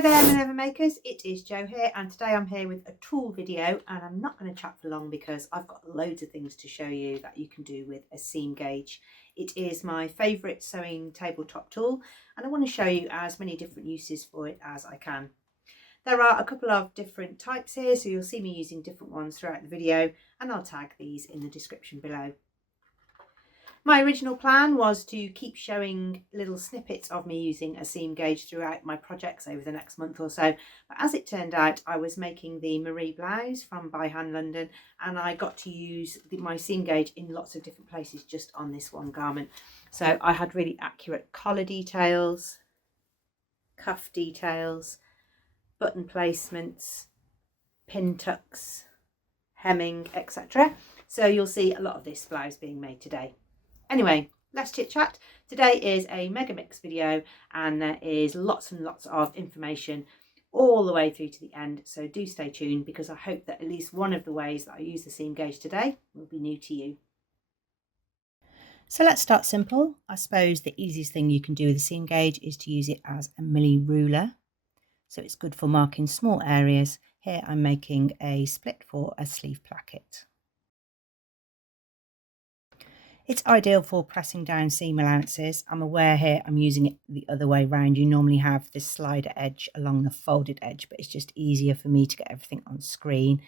Hi there Minerva makers, it is Jo here, and today I'm here with a tool video, and I'm not going to chat for long because I've got loads of things to show you that you can do with a seam gauge. It is my favourite sewing tabletop tool, and I want to show you as many different uses for it as I can. There are a couple of different types here, so you'll see me using different ones throughout the video, and I'll tag these in the description below. My original plan was to keep showing little snippets of me using a seam gauge throughout my projects over the next month or so, but as it turned out I was making the Marie blouse from By Hand London, and I got to use my seam gauge in lots of different places just on this one garment. So I had really accurate collar details, cuff details, button placements, pin tucks, hemming, etc. So you'll see a lot of this blouse being made today. Anyway, less chit chat. Today is a mega mix video, and there is lots and lots of information all the way through to the end. So do stay tuned, because I hope that at least one of the ways that I use the seam gauge today will be new to you. So let's start simple. I suppose the easiest thing you can do with a seam gauge is to use it as a milli ruler. So it's good for marking small areas. Here I'm making a split for a sleeve placket. It's ideal for pressing down seam allowances. I'm aware here I'm using it the other way around. You normally have this slider edge along the folded edge, but it's just easier for me to get everything on screen.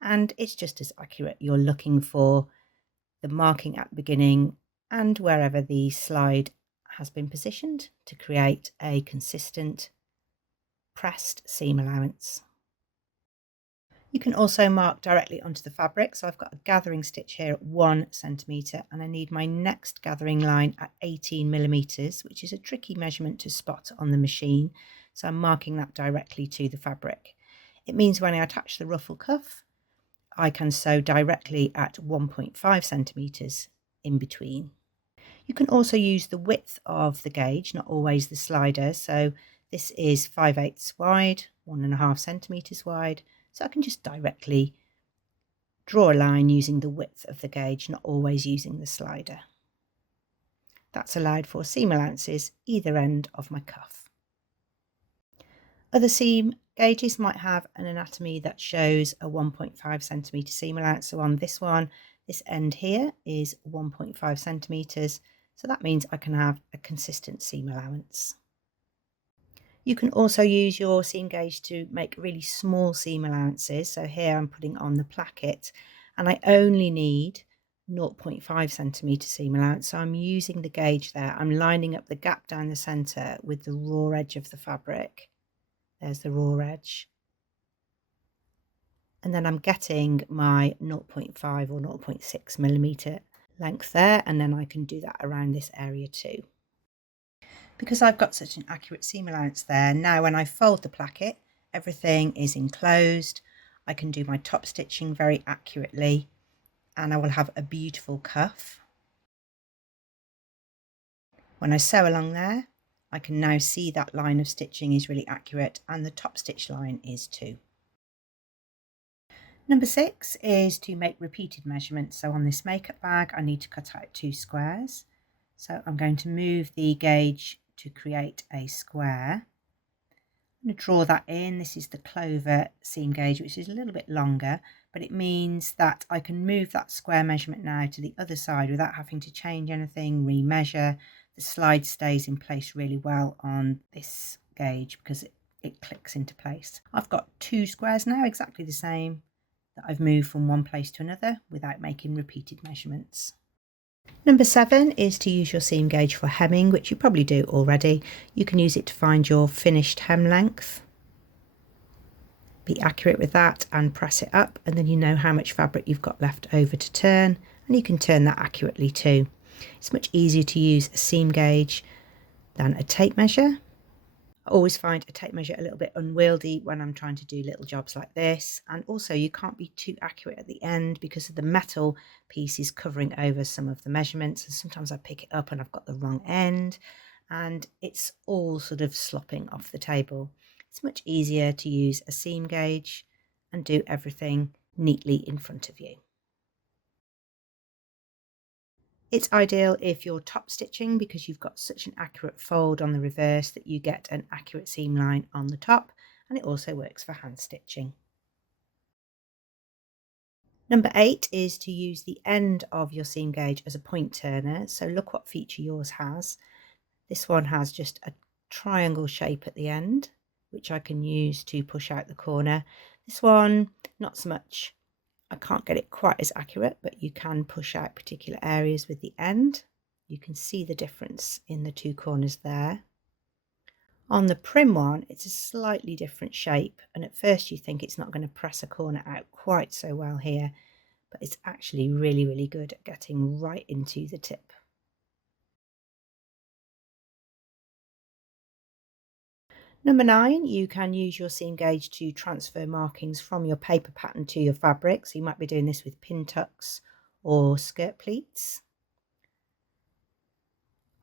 And it's just as accurate. You're looking for the marking at the beginning and wherever the slide has been positioned to create a consistent pressed seam allowance. You can also mark directly onto the fabric. So I've got a gathering stitch here at 1 centimetre, and I need my next gathering line at 18 millimetres, which is a tricky measurement to spot on the machine. So I'm marking that directly to the fabric. It means when I attach the ruffle cuff, I can sew directly at 1.5 centimetres in between. You can also use the width of the gauge, not always the slider. So this is 5/8 wide, 1.5 centimetres wide. So I can just directly draw a line using the width of the gauge, not always using the slider. That's allowed for seam allowances either end of my cuff. Other seam gauges might have an anatomy that shows a 1.5 centimetre seam allowance. So on this one, this end here is 1.5 centimetres. So that means I can have a consistent seam allowance. You can also use your seam gauge to make really small seam allowances. So here I'm putting on the placket, and I only need 0.5 centimetre seam allowance. So I'm using the gauge there. I'm lining up the gap down the centre with the raw edge of the fabric. There's the raw edge. And then I'm getting my 0.5 or 0.6 millimetre length there, and then I can do that around this area too. Because I've got such an accurate seam allowance there, now when I fold the placket, everything is enclosed. I can do my top stitching very accurately, and I will have a beautiful cuff. When I sew along there, I can now see that line of stitching is really accurate, and the top stitch line is too. Number 6 is to make repeated measurements. So on this makeup bag, I need to cut out 2 squares. So I'm going to move the gauge to create a square. I'm going to draw that in. This is the clover seam gauge, which is a little bit longer, but it means that I can move that square measurement now to the other side without having to change anything, remeasure. The slide stays in place really well on this gauge because it clicks into place. I've got 2 squares now, exactly the same, that I've moved from one place to another without making repeated measurements. Number 7 is to use your seam gauge for hemming, which you probably do already. You can use it to find your finished hem length. Be accurate with that and press it up, and then you know how much fabric you've got left over to turn, and you can turn that accurately too. It's much easier to use a seam gauge than a tape measure. I always find a tape measure a little bit unwieldy when I'm trying to do little jobs like this, and also you can't be too accurate at the end because of the metal pieces covering over some of the measurements, and sometimes I pick it up and I've got the wrong end and it's all sort of slopping off the table. It's much easier to use a seam gauge and do everything neatly in front of you. It's ideal if you're top stitching because you've got such an accurate fold on the reverse that you get an accurate seam line on the top, and it also works for hand stitching. Number 8 is to use the end of your seam gauge as a point turner. So look what feature yours has. This one has just a triangle shape at the end, which I can use to push out the corner. This one, not so much. I can't get it quite as accurate, but you can push out particular areas with the end. You can see the difference in the two corners there. On the prim one, it's a slightly different shape, and at first you think it's not going to press a corner out quite so well here, but it's actually really good at getting right into the tip. Number 9, you can use your seam gauge to transfer markings from your paper pattern to your fabric. So you might be doing this with pin tucks or skirt pleats.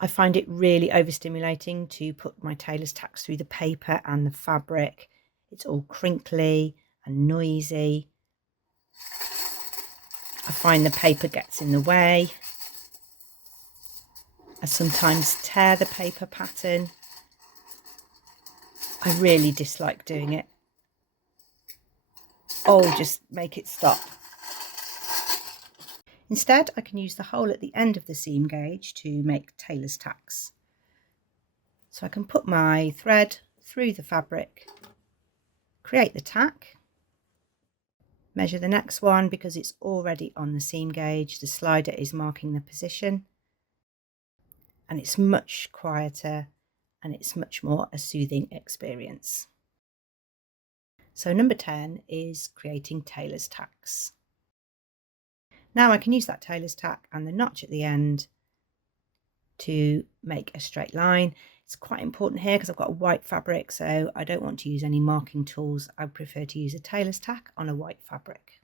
I find it really overstimulating to put my tailor's tacks through the paper and the fabric. It's all crinkly and noisy. I find the paper gets in the way. I sometimes tear the paper pattern. I really dislike doing it. Oh, just make it stop. Instead, I can use the hole at the end of the seam gauge to make tailor's tacks. So I can put my thread through the fabric, create the tack, measure the next one because it's already on the seam gauge. The slider is marking the position, and it's much quieter and it's much more a soothing experience. So number 10 is creating tailor's tacks. Now I can use that tailor's tack and the notch at the end to make a straight line. It's quite important here because I've got a white fabric, so I don't want to use any marking tools. I prefer to use a tailor's tack on a white fabric.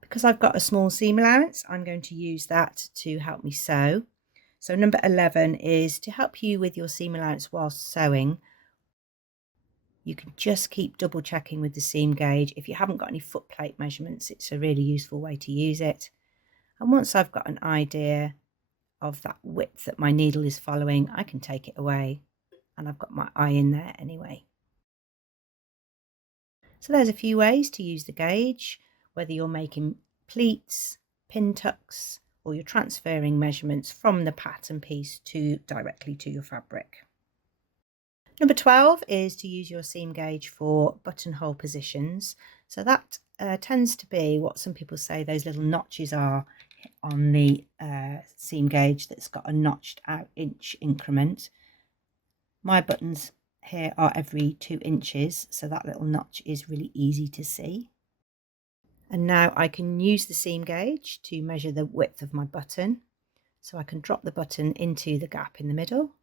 Because I've got a small seam allowance, I'm going to use that to help me sew. So number 11 is to help you with your seam allowance whilst sewing. You can just keep double checking with the seam gauge. If you haven't got any foot plate measurements, it's a really useful way to use it. And once I've got an idea of that width that my needle is following, I can take it away, and I've got my eye in there anyway. So there's a few ways to use the gauge, whether you're making pleats, pin tucks, or you're transferring measurements from the pattern piece directly to your fabric. Number 12 is to use your seam gauge for buttonhole positions. So that tends to be what some people say those little notches are on the seam gauge that's got a notched out inch increment. My buttons here are every 2 inches, so that little notch is really easy to see. And now I can use the seam gauge to measure the width of my button. So I can drop the button into the gap in the middle,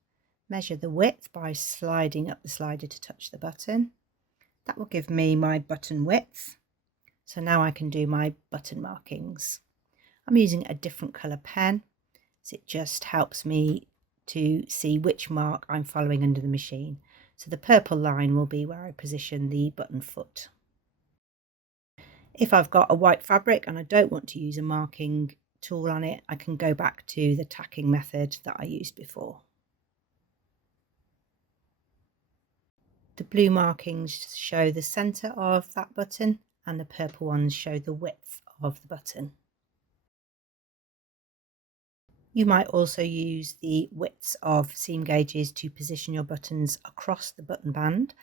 measure the width by sliding up the slider to touch the button. That will give me my button width. So now I can do my button markings. I'm using a different colour pen, so it just helps me to see which mark I'm following under the machine. So the purple line will be where I position the button foot. If I've got a white fabric and I don't want to use a marking tool on it, I can go back to the tacking method that I used before. The blue markings show the centre of that button and the purple ones show the width of the button. You might also use the widths of seam gauges to position your buttons across the button band.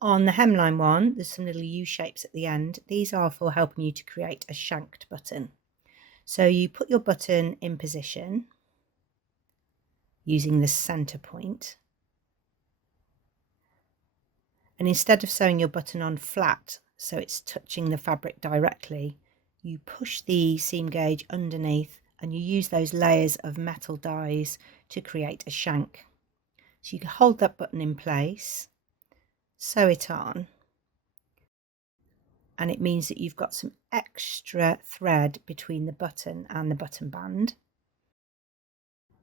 On the hemline one, there's some little U shapes at the end. These are for helping you to create a shanked button. So you put your button in position using the centre point. And instead of sewing your button on flat, so it's touching the fabric directly, you push the seam gauge underneath and you use those layers of metal dies to create a shank. So you can hold that button in place, sew it on, and it means that you've got some extra thread between the button and the button band.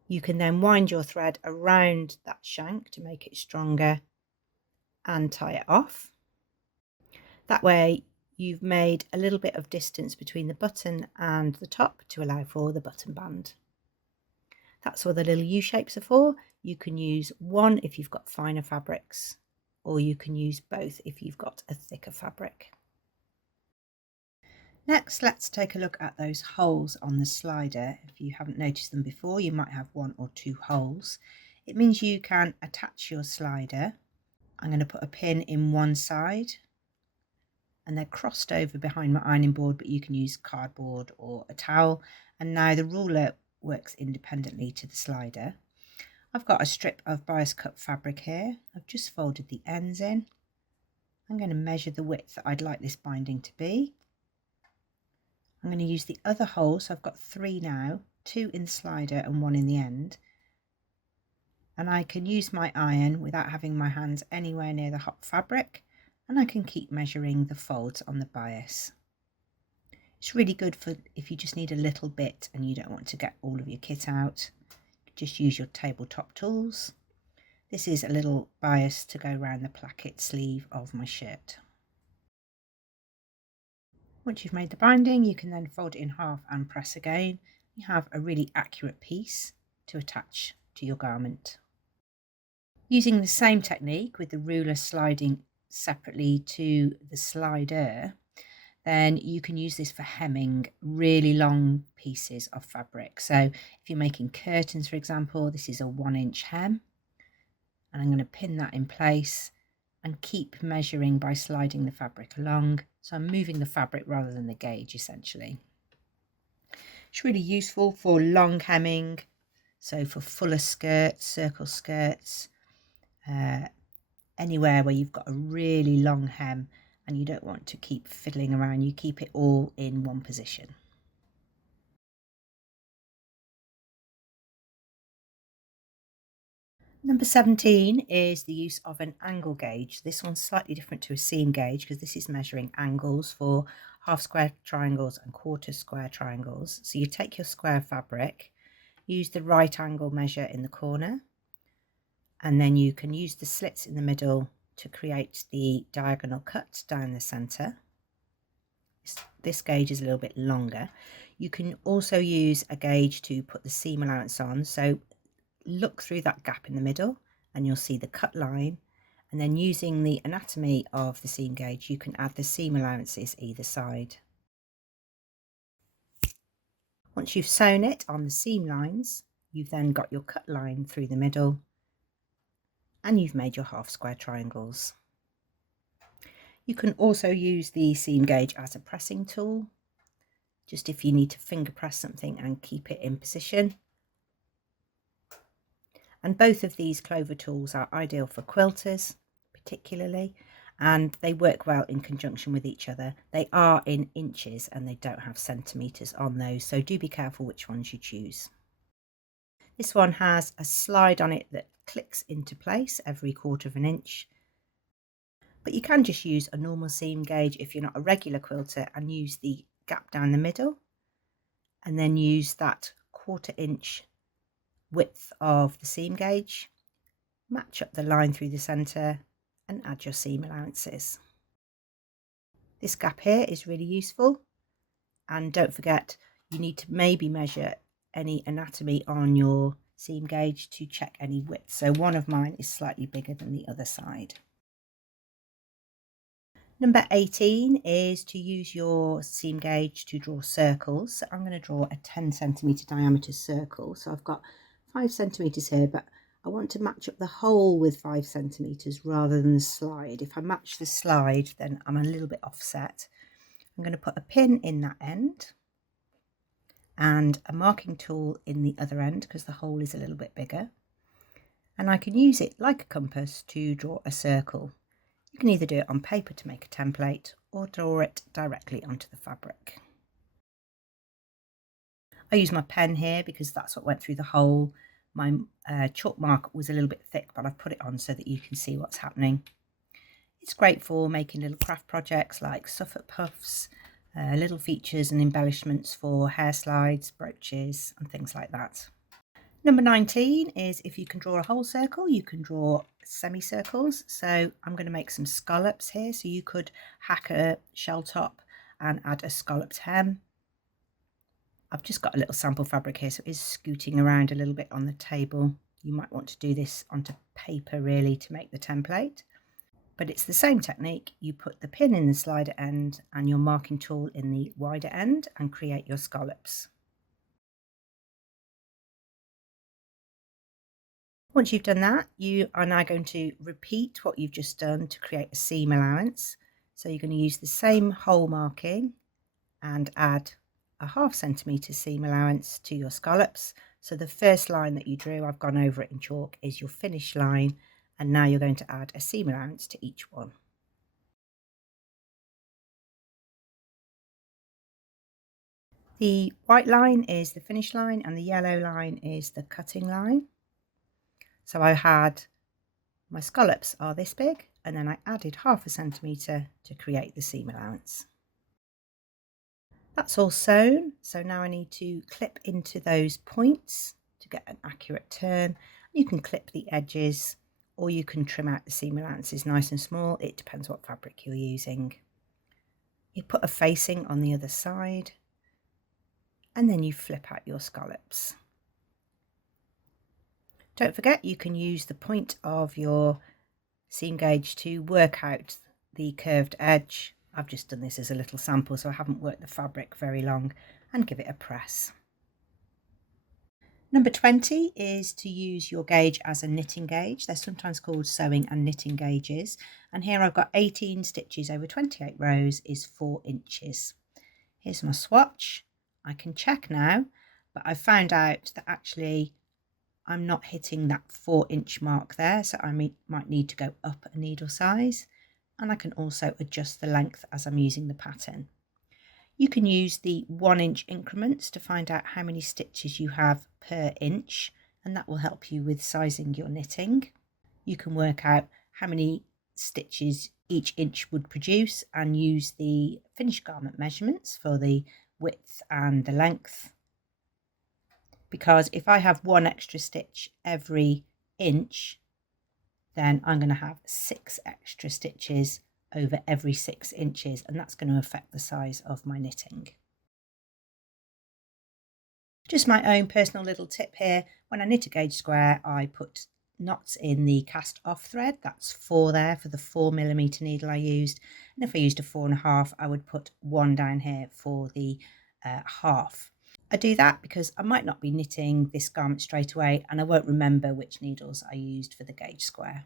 You can then wind your thread around that shank to make it stronger and tie it off. That way you've made a little bit of distance between the button and the top to allow for the button band. That's what the little U shapes are for. You can use one if you've got finer fabrics, or you can use both if you've got a thicker fabric. Next, let's take a look at those holes on the slider. If you haven't noticed them before, you might have one or two holes. It means you can attach your slider. I'm going to put a pin in one side, and they're crossed over behind my ironing board, but you can use cardboard or a towel. And now the ruler works independently to the slider. I've got a strip of bias cut fabric here. I've just folded the ends in. I'm going to measure the width that I'd like this binding to be. I'm going to use the other hole, so I've got 3 now, 2 in the slider and 1 in the end. And I can use my iron without having my hands anywhere near the hot fabric, and I can keep measuring the folds on the bias. It's really good for if you just need a little bit and you don't want to get all of your kit out. Just use your tabletop tools. This is a little bias to go around the placket sleeve of my shirt. Once you've made the binding, you can then fold it in half and press again. You have a really accurate piece to attach to your garment. Using the same technique with the ruler sliding separately to the slider, then you can use this for hemming really long pieces of fabric. So if you're making curtains, for example, this is a 1-inch hem, and I'm going to pin that in place and keep measuring by sliding the fabric along. So I'm moving the fabric rather than the gauge, essentially. It's really useful for long hemming, so for fuller skirts, circle skirts, anywhere where you've got a really long hem and you don't want to keep fiddling around, you keep it all in one position. Number 17 is the use of an angle gauge. This one's slightly different to a seam gauge because this is measuring angles for half square triangles and quarter square triangles. So you take your square fabric, use the right angle measure in the corner, and then you can use the slits in the middle to create the diagonal cut down the centre. This gauge is a little bit longer. You can also use a gauge to put the seam allowance on. So look through that gap in the middle and you'll see the cut line, and then using the anatomy of the seam gauge you can add the seam allowances either side. Once you've sewn it on the seam lines, you've then got your cut line through the middle and you've made your half square triangles. You can also use the seam gauge as a pressing tool, just if you need to finger press something and keep it in position. And both of these clover tools are ideal for quilters particularly, and they work well in conjunction with each other. They are in inches and they don't have centimetres on those, so do be careful which ones you choose. This one has a slide on it that clicks into place every 1/4 inch, but you can just use a normal seam gauge if you're not a regular quilter and use the gap down the middle, and then use that 1/4 inch width of the seam gauge, match up the line through the centre and add your seam allowances. This gap here is really useful, and don't forget you need to maybe measure any anatomy on your seam gauge to check any width. So one of mine is slightly bigger than the other side. Number 18 is to use your seam gauge to draw circles. So I'm going to draw a 10cm diameter circle. So I've got 5 centimeters here, but I want to match up the hole with 5 centimeters rather than the slide. If I match the slide, then I'm a little bit offset. I'm going to put a pin in that end and a marking tool in the other end because the hole is a little bit bigger. And I can use it like a compass to draw a circle. You can either do it on paper to make a template or draw it directly onto the fabric. I use my pen here because that's what went through the hole. My chalk mark was a little bit thick, but I've put it on so that you can see what's happening. It's great for making little craft projects like Suffolk puffs, little features and embellishments for hair slides, brooches and things like that. Number 19 is if you can draw a whole circle, you can draw semicircles. So I'm going to make some scallops here. So you could hack a shell top and add a scalloped hem. I've just got a little sample fabric here, so it is scooting around a little bit on the table. You might want to do this onto paper really to make the template. But it's the same technique. You put the pin in the slider end and your marking tool in the wider end and create your scallops. Once you've done that, you are now going to repeat what you've just done to create a seam allowance. So you're going to use the same hole marking and add a 1/2 centimetre seam allowance to your scallops. So the first line that you drew, I've gone over it in chalk, is your finish line, and now you're going to add a seam allowance to each one. The white line is the finish line and the yellow line is the cutting line. So I had my scallops are this big, and then I added 1/2 centimetre to create the seam allowance. That's all sewn, so now I need to clip into those points to get an accurate turn. You can clip the edges or you can trim out the seam allowances nice and small. It depends what fabric you're using. You put a facing on the other side and then you flip out your scallops. Don't forget you can use the point of your seam gauge to work out the curved edge. I've just done this as a little sample, so I haven't worked the fabric very long, and give it a press. Number 20 is to use your gauge as a knitting gauge. They're sometimes called sewing and knitting gauges. And here I've got 18 stitches over 28 rows is 4 inches. Here's my swatch. I can check now, but I found out that actually I'm not hitting that 4-inch mark there, so I might need to go up a needle size. And I can also adjust the length as I'm using the pattern. You can use the 1-inch increments to find out how many stitches you have per inch, and that will help you with sizing your knitting. You can work out how many stitches each inch would produce and use the finished garment measurements for the width and the length. Because if I have 1 extra stitch every inch, then I'm going to have 6 extra stitches over every 6 inches, and that's going to affect the size of my knitting. Just my own personal little tip here, when I knit a gauge square, I put knots in the cast off thread. That's 4 there for the 4mm needle I used, and if I used a 4.5, I would put 1 down here for the half. I do that because I might not be knitting this garment straight away and I won't remember which needles I used for the gauge square.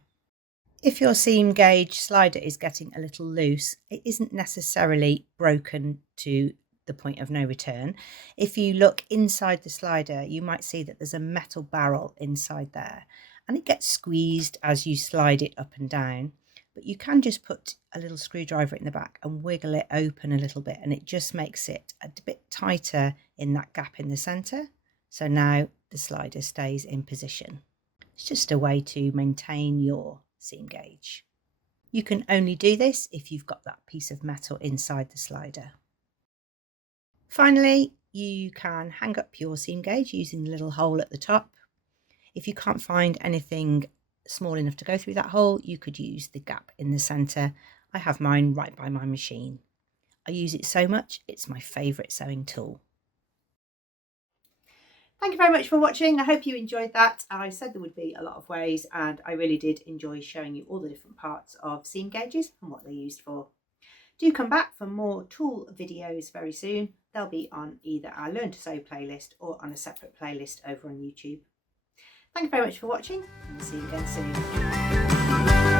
If your seam gauge slider is getting a little loose, it isn't necessarily broken to the point of no return. If you look inside the slider, you might see that there's a metal barrel inside there, and it gets squeezed as you slide it up and down. But you can just put a little screwdriver in the back and wiggle it open a little bit, and it just makes it a bit tighter in that gap in the centre. So now the slider stays in position. It's just a way to maintain your seam gauge. You can only do this if you've got that piece of metal inside the slider. Finally, you can hang up your seam gauge using the little hole at the top. If you can't find anything small enough to go through that hole, you could use the gap in the centre. I have mine right by my machine. I use it so much, it's my favourite sewing tool. Thank you very much for watching. I hope you enjoyed that. I said there would be a lot of ways, and I really did enjoy showing you all the different parts of seam gauges and what they're used for. Do come back for more tool videos very soon. They'll be on either our Learn to Sew playlist or on a separate playlist over on YouTube. Thank you very much for watching, and we'll see you again soon.